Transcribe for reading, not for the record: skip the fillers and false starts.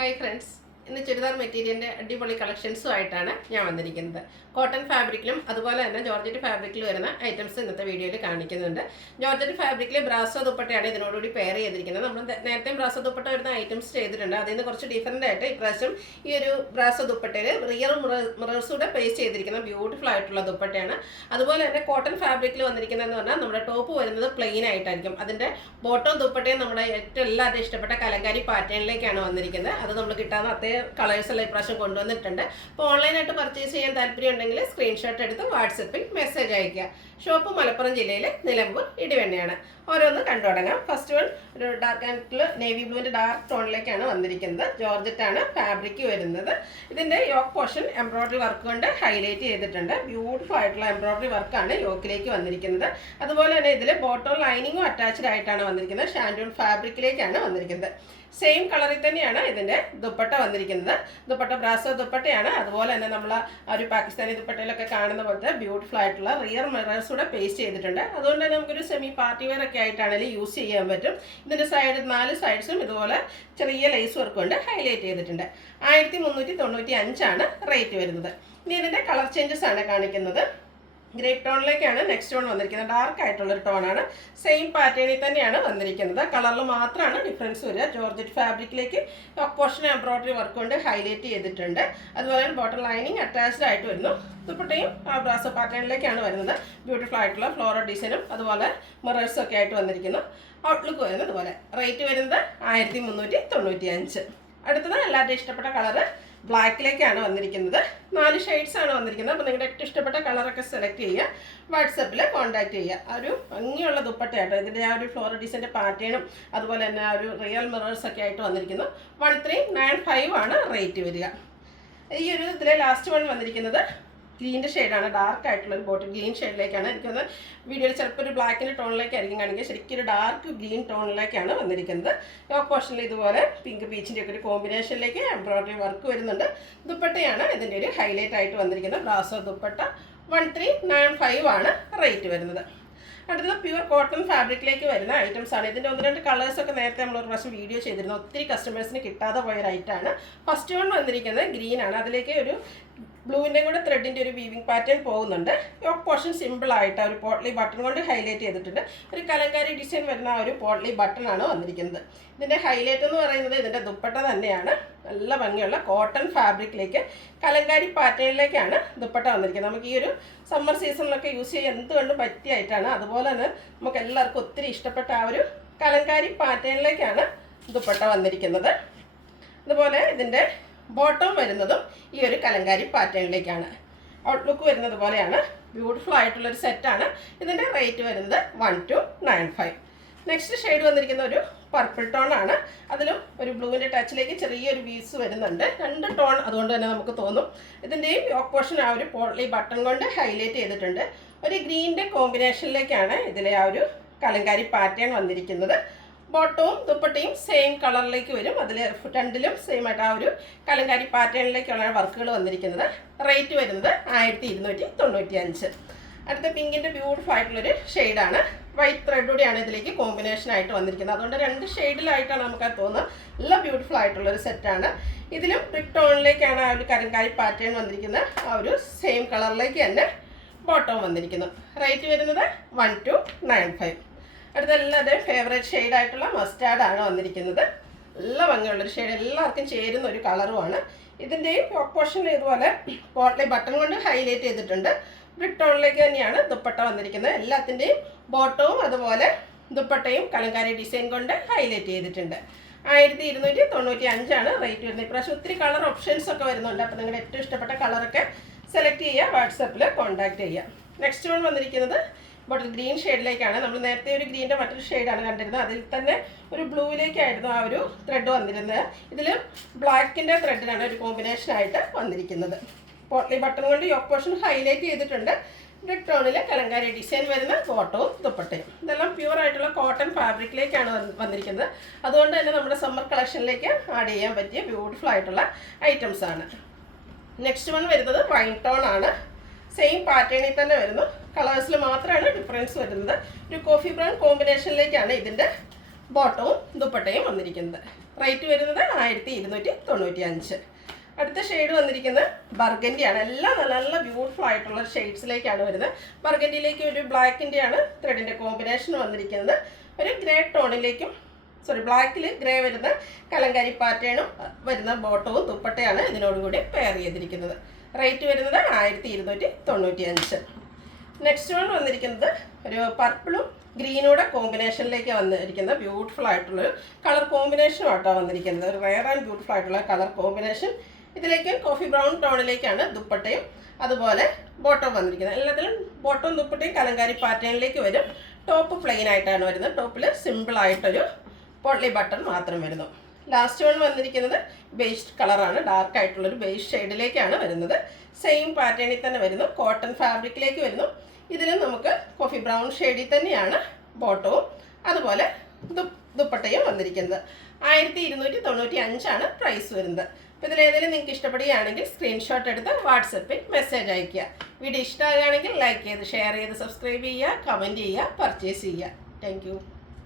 Hi friends, ഇന്ന് ചുരിദാർ മെറ്റീരിയലിൻ്റെ അടിപൊളി കളക്ഷൻസുമായിട്ടാണ് ഞാൻ വന്നിരിക്കുന്നത്. കോട്ടൺ ഫാബ്രിക്കിലും അതുപോലെ തന്നെ ജോർജറ്റ് ഫാബ്രിക്കിൽ വരുന്ന ഐറ്റംസ് ഇന്നത്തെ വീഡിയോയിൽ കാണിക്കുന്നുണ്ട്. ജോർജറ്റ് ഫാബ്രിക്കിൽ ബ്രാസോ ദുപ്പട്ടയാണ് ഇതിനോടുകൂടി പെയർ ചെയ്തിരിക്കുന്നത്. നമ്മൾ നേരത്തെ ബ്രാസോ ദുപ്പട്ട വരുന്ന ഐറ്റംസ് ചെയ്തിട്ടുണ്ട്. അതിൽ നിന്ന് കുറച്ച് ഡിഫറൻ്റ് ആയിട്ട് ഇപ്രാവശ്യം ഈ ഒരു ബ്രാസോ ദുപ്പട്ടയിൽ റിയൽ മിറേഴ്സൂടെ പേസ്റ്റ് ചെയ്തിരിക്കുന്ന ബ്യൂട്ടിഫുൾ ആയിട്ടുള്ള ദുപ്പട്ടയാണ്. അതുപോലെ തന്നെ കോട്ടൺ ഫാബ്രിക്കിൽ വന്നിരിക്കുന്നതെന്ന് പറഞ്ഞാൽ നമ്മുടെ ടോപ്പ് വരുന്നത് പ്ലെയിൻ ആയിട്ടായിരിക്കും. അതിൻ്റെ ബോട്ടം ദുപ്പട്ടയും നമ്മുടെ ഏറ്റവും എല്ലാവരും ഇഷ്ടപ്പെട്ട കലങ്കാരി പാറ്റേണിലേക്കാണ് വന്നിരിക്കുന്നത്. അത് നമ്മൾ കിട്ടാവുന്ന അത്രയും കളേഴ്സ് എല്ലാം ഇപ്രാവശ്യം കൊണ്ടുവന്നിട്ടുണ്ട്. അപ്പോൾ ഓൺലൈനായിട്ട് പർച്ചേസ് ചെയ്യാൻ താല്പര്യം ഉണ്ടെങ്കിൽ സ്ക്രീൻഷോട്ട് എടുത്ത് വാട്സപ്പിൽ മെസ്സേജ് അയയ്ക്കുക. ഷോപ്പ് മലപ്പുറം ജില്ലയിൽ നിലമ്പൂർ ഇടിവെണ്ണയാണ്. ഓരോന്ന് കണ്ടു തുടങ്ങാം. ഫസ്റ്റ് വൺ ഒരു ഡാർക്ക് ആൻഡ് നേവി ബ്ലൂവിൻ്റെ ഡാർക്ക് ടോണിലേക്കാണ് വന്നിരിക്കുന്നത്. ജോർജറ്റാണ് ഫാബ്രിക് വരുന്നത്. ഇതിൻ്റെ യോക്ക് പോർഷൻ എംബ്രോയ്ഡറി വർക്ക് കൊണ്ട് ഹൈലൈറ്റ് ചെയ്തിട്ടുണ്ട്. ബ്യൂട്ടിഫുൾ ആയിട്ടുള്ള എംബ്രോയ്ഡറി വർക്കാണ് യോക്കിലേക്ക് വന്നിരിക്കുന്നത്. അതുപോലെ തന്നെ ഇതിൽ ബോട്ടം ലൈനിങ്ങും അറ്റാച്ച്ഡ് ആയിട്ടാണ് വന്നിരിക്കുന്നത്. ഷാൻഡൂൺ ഫാബ്രിക്കിലേക്കാണ് വന്നിരിക്കുന്നത്. സെയിം കളറിൽ തന്നെയാണ് ഇതിൻ്റെ ദുപ്പട്ട വന്നിരിക്കുന്നത്. ദുപ്പട്ട ബ്രാസോ ദുപ്പട്ടയാണ്. അതുപോലെ തന്നെ നമ്മൾ ആ ഒരു പാകിസ്ഥാനി ദുപ്പട്ടയിലൊക്കെ കാണുന്ന പോലത്തെ ബ്യൂട്ടിഫുൾ ആയിട്ടുള്ള റിയർ മിറേഴ്സ് കൂടെ പേസ്റ്റ് ചെയ്തിട്ടുണ്ട്. അതുകൊണ്ട് തന്നെ നമുക്കൊരു സെമി പാർട്ടി വെയർ ഒക്കെ ആയിട്ടാണെങ്കിലും യൂസ് ചെയ്യാൻ പറ്റും. ഇതിൻ്റെ സൈഡ് 4 സൈഡ്സും ഇതുപോലെ ചെറിയ ലേസ് വർക്ക് കൊണ്ട് ഹൈലൈറ്റ് ചെയ്തിട്ടുണ്ട്. 1395 റേറ്റ് വരുന്നത്. ഇനി ഇതിൻ്റെ കളർ ചേഞ്ചസ് ആണ് കാണിക്കുന്നത്. ഗ്രേപ്പ് ടോണിലേക്കാണ് നെക്സ്റ്റ് വൺ വന്നിരിക്കുന്നത്. ഡാർക്ക് ആയിട്ടുള്ളൊരു ടോണാണ്. സെയിം പാറ്റേണിൽ തന്നെയാണ് വന്നിരിക്കുന്നത്. കളറിൽ മാത്രമാണ് ഡിഫറൻസ് വരിക. ജോർജറ്റ് ഫാബ്രിക്കിലേക്ക് പോർഷൻ എംബ്രോയ്ഡറി വർക്ക് കൊണ്ട് ഹൈലൈറ്റ് ചെയ്തിട്ടുണ്ട്. അതുപോലെ ബോട്ടം ലൈനിങ് അറ്റാച്ച്ഡ് ആയിട്ട് വരുന്നു. ദുപ്പട്ടയും ബ്രാസോ പാറ്റേണിലേക്കാണ് വരുന്നത്. ബ്യൂട്ടിഫുൾ ആയിട്ടുള്ള ഫ്ലോറൽ ഡിസൈനും അതുപോലെ മിറേഴ്സും ഒക്കെ ആയിട്ട് വന്നിരിക്കുന്നു. ഔട്ട്ലുക്ക് വരുന്നത് അതുപോലെ. റേറ്റ് വരുന്നത് 1395. അടുത്തത് എല്ലാവരുടെയും ഇഷ്ടപ്പെട്ട കളറ് ബ്ലാക്കിലേക്കാണ് വന്നിരിക്കുന്നത്. 4 ഷെയ്ഡ്സ് ആണ് വന്നിരിക്കുന്നത്. അപ്പോൾ നിങ്ങളുടെ ഏറ്റവും ഇഷ്ടപ്പെട്ട കളറൊക്കെ സെലക്ട് ചെയ്യുക. വാട്സപ്പിൽ കോൺടാക്ട് ചെയ്യുക. ആ ഒരു ഭംഗിയുള്ള ദുപ്പട്ടയാട്ടോ. ഇതിൻ്റെ ആ ഒരു ഫ്ലോറൽ ഡിസൈൻ്റെ പാറ്റേണും അതുപോലെ തന്നെ ആ ഒരു റിയൽ മിറേഴ്സ് ഒക്കെ ആയിട്ട് വന്നിരിക്കുന്നു. 1395 റേറ്റ് വരിക. ഈ ഒരു ഇതിലെ ലാസ്റ്റ് വൺ വന്നിരിക്കുന്നത് ഗ്രീൻ്റെ ഷെയ്ഡാണ്. ഡാർക്ക് ആയിട്ടുള്ള ഒരു ബോട്ടിൽ ഗ്രീൻ ഷെയ്ഡിലേക്കാണ്. എനിക്കൊന്ന് വീഡിയോയിൽ ചിലപ്പോൾ ഒരു ബ്ലാക്കിൻ്റെ ടോണിലേക്കായിരിക്കും കാണിക്കുക. ശരിക്കും ഒരു ഡാർക്ക് ഗ്രീൻ ടോണിലേക്കാണ് വന്നിരിക്കുന്നത്. യോക്ക് പോർഷനിൽ ഇതുപോലെ പിങ്ക് പീച്ചിൻ്റെ ഒക്കെ ഒരു കോമ്പിനേഷനിലേക്ക് എംബ്രോയ്ഡറി വർക്ക് വരുന്നുണ്ട്. ദുപ്പട്ടയാണ് ഇതിൻ്റെ ഒരു ഹൈലൈറ്റ് ആയിട്ട് വന്നിരിക്കുന്നത്. ബ്രാസോ ദുപ്പട്ട 1395 റേറ്റ് വരുന്നത്. അടുത്തത് പ്യുവർ കോട്ടൺ ഫാബ്രിക്കിലേക്ക് വരുന്ന ഐറ്റംസ് ആണ്. ഇതിൻ്റെ 1-2 കളേഴ്സൊക്കെ നേരത്തെ നമ്മൾ ഒരു പ്രാവശ്യം വീഡിയോ ചെയ്തിരുന്നു. ഒത്തിരി കസ്റ്റമേഴ്സിന് കിട്ടാതെ പോയ ഐറ്റമാണ്. ഫസ്റ്റ് വൺ വന്നിരിക്കുന്നത് ഗ്രീൻ ആണ്. അതിലേക്ക് ഒരു ബ്ലൂവിൻ്റെ കൂടെ ത്രെഡിൻ്റെ ഒരു വീവിങ് പാറ്റേൺ പോകുന്നുണ്ട്. യോക്ക് പോർഷൻ സിമ്പിളായിട്ട് ഒരു പോട്ട്ലി ബട്ടൺ കൊണ്ട് ഹൈലൈറ്റ് ചെയ്തിട്ടുണ്ട്. ഒരു കലങ്കാരി ഡിസൈൻ വരുന്ന ആ ഒരു പോട്ട്ലി ബട്ടണാണ് വന്നിരിക്കുന്നത്. ഇതിൻ്റെ ഹൈലൈറ്റ് എന്ന് പറയുന്നത് ഇതിൻ്റെ ദുപ്പട്ട തന്നെയാണ്. നല്ല ഭംഗിയുള്ള കോട്ടൺ ഫാബ്രിക്കിലേക്ക് കലങ്കാരി പാറ്റേണിലേക്കാണ് ദുപ്പട്ട വന്നിരിക്കുന്നത്. നമുക്ക് ഈ ഒരു സമ്മർ സീസണിലൊക്കെ യൂസ് ചെയ്യാൻ എന്തുകൊണ്ടും പറ്റിയായിട്ടാണ്. അതുപോലെ തന്നെ നമുക്ക് എല്ലാവർക്കും ഒത്തിരി ഇഷ്ടപ്പെട്ട ആ ഒരു കലങ്കാരി പാറ്റേണിലേക്കാണ് ദുപ്പട്ട വന്നിരിക്കുന്നത്. അതുപോലെ ഇതിൻ്റെ ബോട്ടം വരുന്നതും ഈ ഒരു കലങ്കാരി പാറ്റേണിലേക്കാണ്. ഔട്ട്ലുക്ക് വരുന്നത് പോലെയാണ്. ബ്യൂട്ടിഫുൾ ആയിട്ടുള്ളൊരു സെറ്റാണ്. ഇതിൻ്റെ റേറ്റ് വരുന്നത് 1295. നെക്സ്റ്റ് ഷെയ്ഡ് വന്നിരിക്കുന്ന ഒരു പർപ്പിൾ ടോൺ ആണ്. അതിലും ഒരു ബ്ലൂവിൻ്റെ ടച്ചിലേക്ക് ചെറിയൊരു വീസ് വരുന്നുണ്ട്. 2 ടോൺ അതുകൊണ്ട് തന്നെ നമുക്ക് തോന്നും. ഇതിൻ്റെയും യോക്ക് പോർഷൻ ആ ഒരു പോട്ട്ലി ബട്ടൺ കൊണ്ട് ഹൈലൈറ്റ് ചെയ്തിട്ടുണ്ട്. ഒരു ഗ്രീനിൻ്റെ കോമ്പിനേഷനിലേക്കാണ് ഇതിലെ ആ ഒരു കലങ്കാരി പാറ്റേൺ വന്നിരിക്കുന്നത്. ബോട്ടവും ദുപ്പട്ടയും സെയിം കളറിലേക്ക് വരും. അതിൽ 2ലും സെയിം ആയിട്ട് ആ ഒരു കലങ്കാരി പാറ്റേണിലേക്കുള്ള വർക്കുകൾ വന്നിരിക്കുന്നത്. റേറ്റ് വരുന്നത് 1295. അടുത്ത പിങ്കിൻ്റെ ബ്യൂട്ടിഫുൾ ആയിട്ടുള്ളൊരു ഷെയ്ഡാണ്. വൈറ്റ് ത്രെഡൂടെയാണ് ഇതിലേക്ക് കോമ്പിനേഷൻ ആയിട്ട് വന്നിരിക്കുന്നത്. അതുകൊണ്ട് 2 ഷെയ്ഡിലായിട്ടാണ് നമുക്കത് തോന്നുന്നത്. നല്ല ബ്യൂട്ടിഫുൾ ആയിട്ടുള്ളൊരു സെറ്റാണ്. ഇതിലും ബ്രിക്ക് ടോണിലേക്കാണ് ആ ഒരു കലങ്കാരി പാറ്റേൺ വന്നിരിക്കുന്നത്. ആ ഒരു സെയിം കളറിലേക്ക് തന്നെ ബോട്ടവും വന്നിരിക്കുന്നു. റേറ്റ് വരുന്നത് 1295. അടുത്ത എല്ലാവരുടെയും ഫേവറേറ്റ് ഷെയ്ഡായിട്ടുള്ള മസ്റ്റാർഡ് ആണ് വന്നിരിക്കുന്നത്. നല്ല ഭംഗിയുള്ളൊരു ഷെയ്ഡ്, എല്ലാവർക്കും ചേരുന്ന ഒരു കളറുമാണ്. ഇതിൻ്റെയും യോക്ക് പോർഷനിൽ ഇതുപോലെ പോട്ട്ലി ബട്ടൺ കൊണ്ട് ഹൈലൈറ്റ് ചെയ്തിട്ടുണ്ട്. ബ്രിക്ക് ടോണിലേക്ക് തന്നെയാണ് ദുപ്പട്ട വന്നിരിക്കുന്നത്. എല്ലാത്തിൻ്റെയും ബോട്ടവും അതുപോലെ ദുപ്പട്ടയും കലങ്കാരി ഡിസൈൻ കൊണ്ട് ഹൈലൈറ്റ് ചെയ്തിട്ടുണ്ട്. 1295 റേറ്റ് വരുന്നത്. ഇപ്രാവശ്യം ഒത്തിരി കളർ ഓപ്ഷൻസ് ഒക്കെ വരുന്നുണ്ട്. അപ്പോൾ നിങ്ങളുടെ ഏറ്റവും ഇഷ്ടപ്പെട്ട കളറൊക്കെ സെലക്ട് ചെയ്യുക. വാട്സപ്പിൽ കോൺടാക്ട് ചെയ്യുക. നെക്സ്റ്റ് വൺ വന്നിരിക്കുന്നത് ബോട്ടിൽ ഗ്രീൻ ഷെയ്ഡിലേക്കാണ്. നമ്മൾ നേരത്തെ ഒരു ഗ്രീൻ്റെ മറ്റൊരു ഷെയ്ഡാണ് കണ്ടിരുന്നത്. അതിൽ തന്നെ ഒരു ബ്ലൂവിലേക്കായിരുന്നു ആ ഒരു ത്രെഡ് വന്നിരുന്നത്. ഇതിൽ ബ്ലാക്കിൻ്റെ ത്രെഡിനാണ് ഒരു കോമ്പിനേഷനായിട്ട് വന്നിരിക്കുന്നത്. പോട്ട്ലി ബട്ടൺ കൊണ്ട് യോക്ക് പോർഷൻ ഹൈലൈറ്റ് ചെയ്തിട്ടുണ്ട്. ബ്രിക്ക് ടോണിൽ കലങ്കാരി ഡിസൈൻ വരുന്ന ബോട്ടവും ദുപ്പട്ടയും. ഇതെല്ലാം പ്യുവർ ആയിട്ടുള്ള കോട്ടൺ ഫാബ്രിക്കിലേക്കാണ് വന്നിരിക്കുന്നത്. അതുകൊണ്ട് തന്നെ നമ്മുടെ സമ്മർ കളക്ഷനിലേക്ക് ആഡ് ചെയ്യാൻ പറ്റിയ ബ്യൂട്ടിഫുൾ ആയിട്ടുള്ള ഐറ്റംസ് ആണ്. നെക്സ്റ്റ് വൺ വരുന്നത് വൈൻ ടോൺ ആണ്. സെയിം പാറ്റേണിൽ തന്നെ വരുന്നു. കളേഴ്സിൽ മാത്രമാണ് ഡിഫറൻസ് വരുന്നത്. ഒരു കോഫി ബ്രൗൺ കോമ്പിനേഷനിലേക്കാണ് ഇതിൻ്റെ ബോട്ടവും ദുപ്പട്ടയും വന്നിരിക്കുന്നത്. റേറ്റ് വരുന്നത് 1295. അടുത്ത ഷെയ്ഡ് വന്നിരിക്കുന്നത് ബർഗൻഡിയാണ്. എല്ലാം നല്ല നല്ല ബ്യൂട്ടിഫുൾ ആയിട്ടുള്ള ഷെയ്ഡ്സിലേക്കാണ് വരുന്നത്. ബർഗൻഡിയിലേക്ക് ഒരു ബ്ലാക്കിൻ്റെയാണ് ത്രെഡിൻ്റെ കോമ്പിനേഷൻ വന്നിരിക്കുന്നത്. ഒരു ഗ്രേ ടോണിലേക്കും ബ്ലാക്കിൽ ഗ്രേ വരുന്ന കലങ്കാരി പാറ്റേണും വരുന്ന ബോട്ടവും ദുപ്പട്ടയാണ് ഇതിനോടുകൂടി പെയർ ചെയ്തിരിക്കുന്നത്. റേറ്റ് വരുന്നത് 1295. നെക്സ്റ്റ് വൺ വന്നിരിക്കുന്നത് ഒരു പർപ്പിളും ഗ്രീനൂടെ കോമ്പിനേഷനിലേക്ക് വന്നിരിക്കുന്ന ബ്യൂട്ടിഫുൾ ആയിട്ടുള്ളൊരു കളർ കോമ്പിനേഷനും ആട്ടോ വന്നിരിക്കുന്നത്. ഒരു റെയർ ആൻഡ് ബ്യൂട്ടിഫുൾ ആയിട്ടുള്ള കളർ കോമ്പിനേഷൻ. ഇതിലേക്ക് കോഫി ബ്രൗൺ ടോണിലേക്കാണ് ദുപ്പട്ടയും അതുപോലെ ബോട്ടം വന്നിരിക്കുന്നത്. എല്ലാത്തിലും ബോട്ടവും ദുപ്പട്ടയും കലങ്കാരി പാറ്റേണിലേക്ക് വരും. ടോപ്പ് പ്ലെയിൻ ആയിട്ടാണ് വരുന്നത്. ടോപ്പിൽ സിമ്പിളായിട്ടൊരു പോട്ട്ലി ബട്ടൺ മാത്രം വരുന്നു. ലാസ്റ്റ് വൺ വന്നിരിക്കുന്നത് ബേസ്ഡ് കളറാണ്. ഡാർക്ക് ആയിട്ടുള്ളൊരു ബേസ് ഷെയ്ഡിലേക്കാണ് വരുന്നത്. സെയിം പാറ്റേണിൽ തന്നെ വരുന്നു. കോട്ടൺ ഫാബ്രിക്കിലേക്ക് വരുന്നു. ഇതിലും നമുക്ക് കോഫി ബ്രൗൺ ഷെയ്ഡിൽ തന്നെയാണ് ബോട്ടവും അതുപോലെ ദുപ്പട്ടയും വന്നിരിക്കുന്നത്. 1295 പ്രൈസ് വരുന്നത്. അപ്പോൾ ഇതിലേതെങ്കിലും നിങ്ങൾക്ക് ഇഷ്ടപ്പെടുകയാണെങ്കിൽ സ്ക്രീൻഷോട്ട് എടുത്ത് വാട്സപ്പിൽ മെസ്സേജ് അയയ്ക്കുക. വീഡിയോ ഇഷ്ടമാകുകയാണെങ്കിൽ ലൈക്ക് ചെയ്ത് ഷെയർ ചെയ്ത് സബ്സ്ക്രൈബ് ചെയ്യുക, കമൻറ്റ് ചെയ്യുക, പർച്ചേസ് ചെയ്യുക. താങ്ക്